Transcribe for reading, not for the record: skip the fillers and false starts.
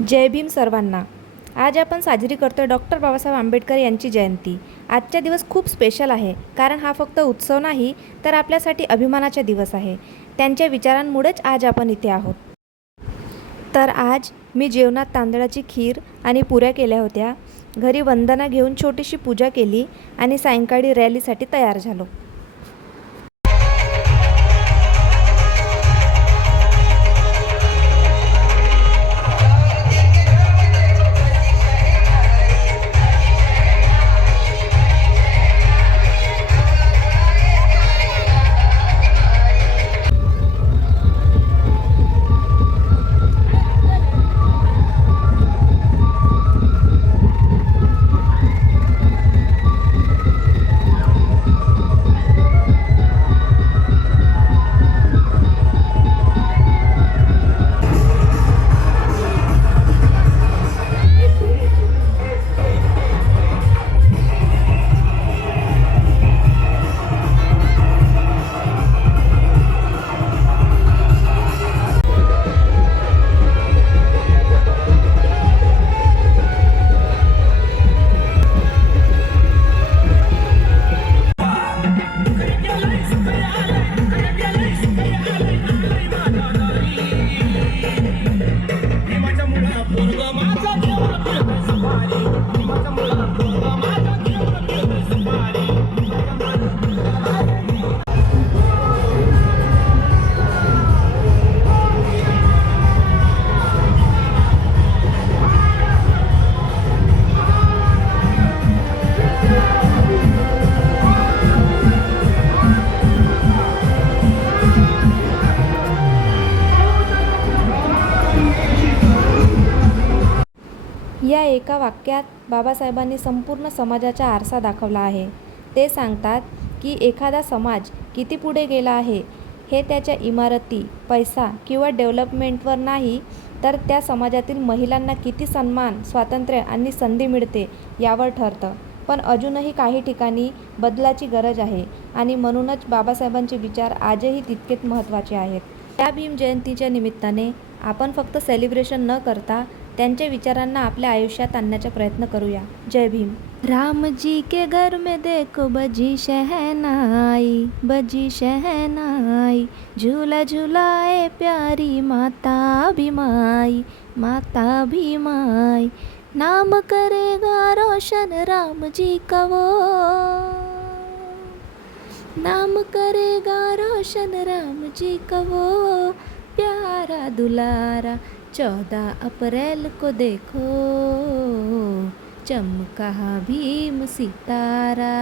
जय भीम सर्वांना. आज आपण साजरी करतोय डॉक्टर बाबासाहेब आंबेडकर यांची जयंती. आजचा दिवस खूप स्पेशल आहे, कारण हा फक्त उत्सव नाही तर आपल्यासाठी अभिमानाचा दिवस आहे. त्यांच्या विचारांमुळेच आज आपण इथे आहोत. तर आज मी जेवणात तांदळाची खीर आणि पुऱ्या केल्या होत्या. घरी वंदना घेऊन छोटीशी पूजा केली आणि सायंकाळी रॅलीसाठी तयार झालो. या एका वाक्यात बाबासाहेबांनी संपूर्ण समाजाचा आरसा दाखवला आहे. ते सांगतात की एखादा समाज किती पुढे गेला आहे हे त्याच्या इमारती, पैसा किंवा डेव्हलपमेंटवर नाही, तर त्या समाजातील महिलांना किती सन्मान, स्वातंत्र्य आणि संधी मिळते यावर ठरतं. पण अजूनही काही ठिकाणी बदलाची गरज आहे आणि म्हणूनच बाबासाहेबांचे विचार आजही तितकेच महत्त्वाचे आहेत. या भीम जयंतीच्या निमित्ताने आपण फक्त सेलिब्रेशन न करता त्यांच्या विचारांना आपल्या आयुष्यात आणण्याचा प्रयत्न करूया. जय भीम. राम जी के घर में देखो बजी शहनाई, बजी शहनाई, झूला झूलाए प्यारी माता भी माई, माता भी माई, नाम करेगा रोशन राम जी का वो, नाम करेगा रोशन राम जी का वो, प्यारा दुलारा 14 अप्रैल को देखो, चमका भीम सितारा,